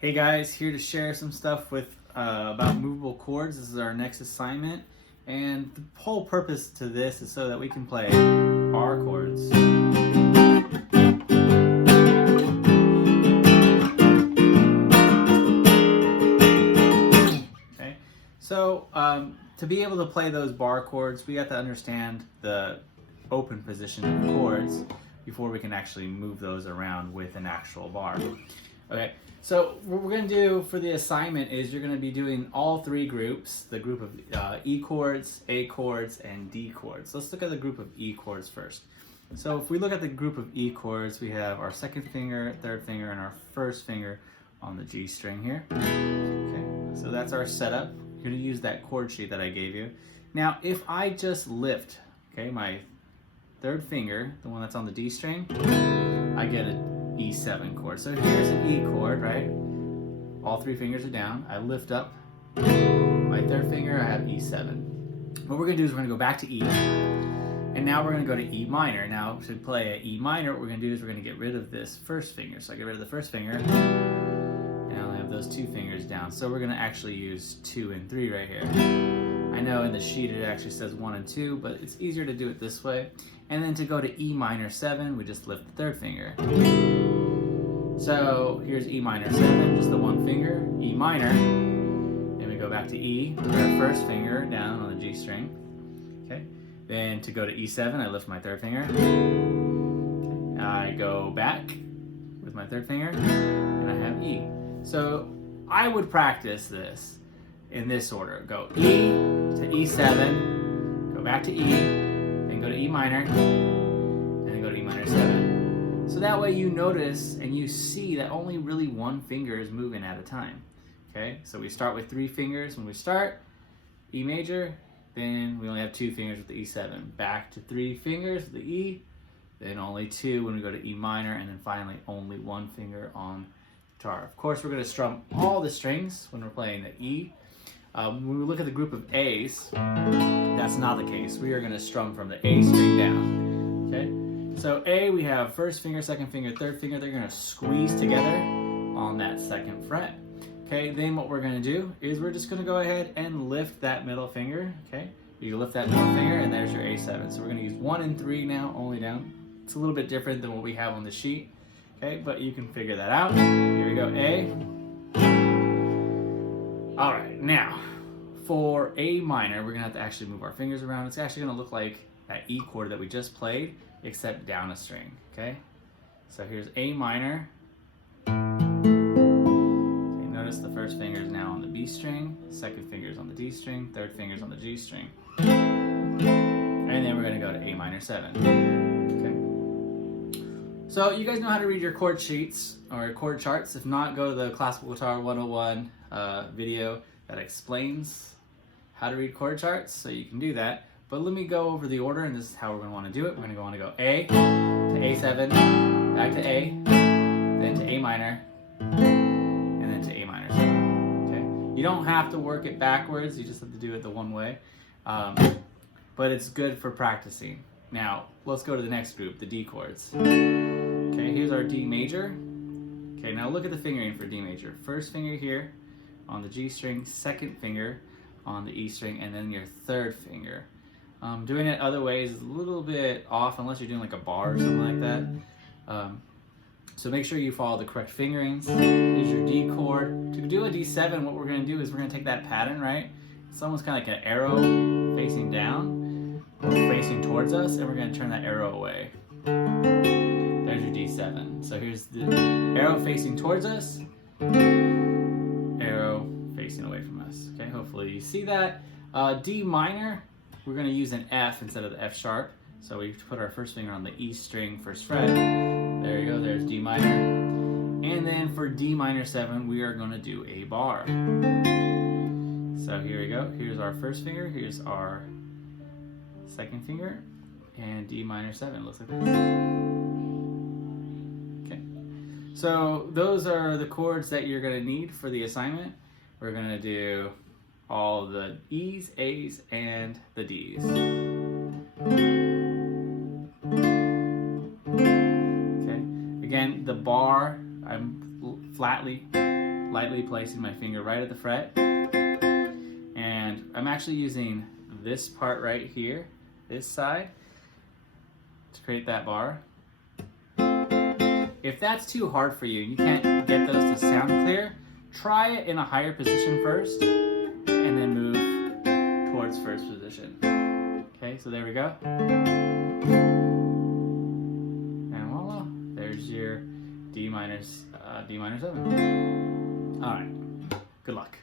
Hey guys, here to share some stuff with about movable chords. This is our next assignment, and the whole purpose to this is so that we can play our chords. Okay, so to be able to play those bar chords, we have to understand the open position of the chords before we can actually move those around with an actual bar. Okay, so what we're going to do for the assignment is you're going to be doing all three groups, the group of E chords, A chords, and D chords. Let's look at the group of E chords first. So if we look at the group of E chords, we have our second finger, third finger, and our first finger on the G string here. Okay, so that's our setup. You're going to use that chord sheet that I gave you. Now, if I just lift, okay, my third finger, the one that's on the D string, I get a E7 chord. So here's an E chord, right? All three fingers are down. I lift up my third finger, I have E7. What we're gonna do is we're gonna go back to E, and now we're gonna go to E minor. Now to play an E minor, what we're gonna do is we're gonna get rid of this first finger. So I get rid of the first finger, and I only have those two fingers down. So we're gonna actually use 2 and 3 right here. I know in the sheet it actually says 1 and 2, but it's easier to do it this way. And then to go to E minor 7, we just lift the third finger. So here's E minor 7, just the one finger, E minor, then we go back to E with our first finger down on the G string. Okay. Then to go to E7, I lift my third finger. Okay. I go back with my third finger, and I have E. So I would practice this in this order. Go E to E7, go back to E, then go to E minor, and then go to E minor 7. So that way you notice and you see that only really one finger is moving at a time. Okay, so we start with 3 fingers when we start, E major, then we only have 2 fingers with the E7. Back to 3 fingers with the E, then only 2 when we go to E minor, and then finally only 1 finger on guitar. Of course, we're going to strum all the strings when we're playing the E. When we look at the group of A's, that's not the case. We are going to strum from the A string down. Okay. So A, we have first finger, second finger, third finger. They're going to squeeze together on that second fret. Okay, then what we're going to do is we're just going to go ahead and lift that middle finger. Okay, you lift that middle finger and there's your A7. So we're going to use 1 and 3 now, only down. It's a little bit different than what we have on the sheet. Okay, but you can figure that out. Here we go, A. All right, now for A minor, we're going to have to actually move our fingers around. It's actually going to look like that E chord that we just played, except down a string, okay? So here's A minor. Okay, notice the first finger is now on the B string, second finger is on the D string, third finger is on the G string. And then we're gonna go to A minor 7, okay? So you guys know how to read your chord sheets or chord charts. If not, go to the Classical Guitar 101 video that explains how to read chord charts, so you can do that. But let me go over the order, and this is how we're going to want to do it. We're going to want to go A to A7, back to A, then to A minor, and then to A minor 7. Okay? You don't have to work it backwards. You just have to do it the one way. But it's good for practicing. Now, let's go to the next group, the D chords. Okay, here's our D major. Okay, now look at the fingering for D major. First finger here on the G string, second finger on the E string, and then your third finger. Doing it other ways is a little bit off unless you're doing like a bar or something like that. So make sure you follow the correct fingerings. Here's your D chord. To do a D7, what we're going to do is we're going to take that pattern, right? It's almost kind of like an arrow facing down or facing towards us, and we're going to turn that arrow away. There's your D7. So here's the arrow facing towards us, arrow facing away from us. Okay, hopefully you see that. D minor, we're going to use an F instead of the F sharp. So we put our first finger on the E string, first fret. There you go, there's D minor. And then for D minor 7, we are going to do a bar. So here we go. Here's our first finger, here's our second finger, and D minor 7 looks like this. Okay. So those are the chords that you're going to need for the assignment. We're going to do all the E's, A's, and the D's. Okay. Again, the bar, I'm flatly lightly placing my finger right at the fret. And I'm actually using this part right here, this side, to create that bar. If that's too hard for you, you can't get those to sound clear, try it in a higher position first, and then move towards first position. Okay, so there we go. And voila, there's your D minor 7. All right, good luck.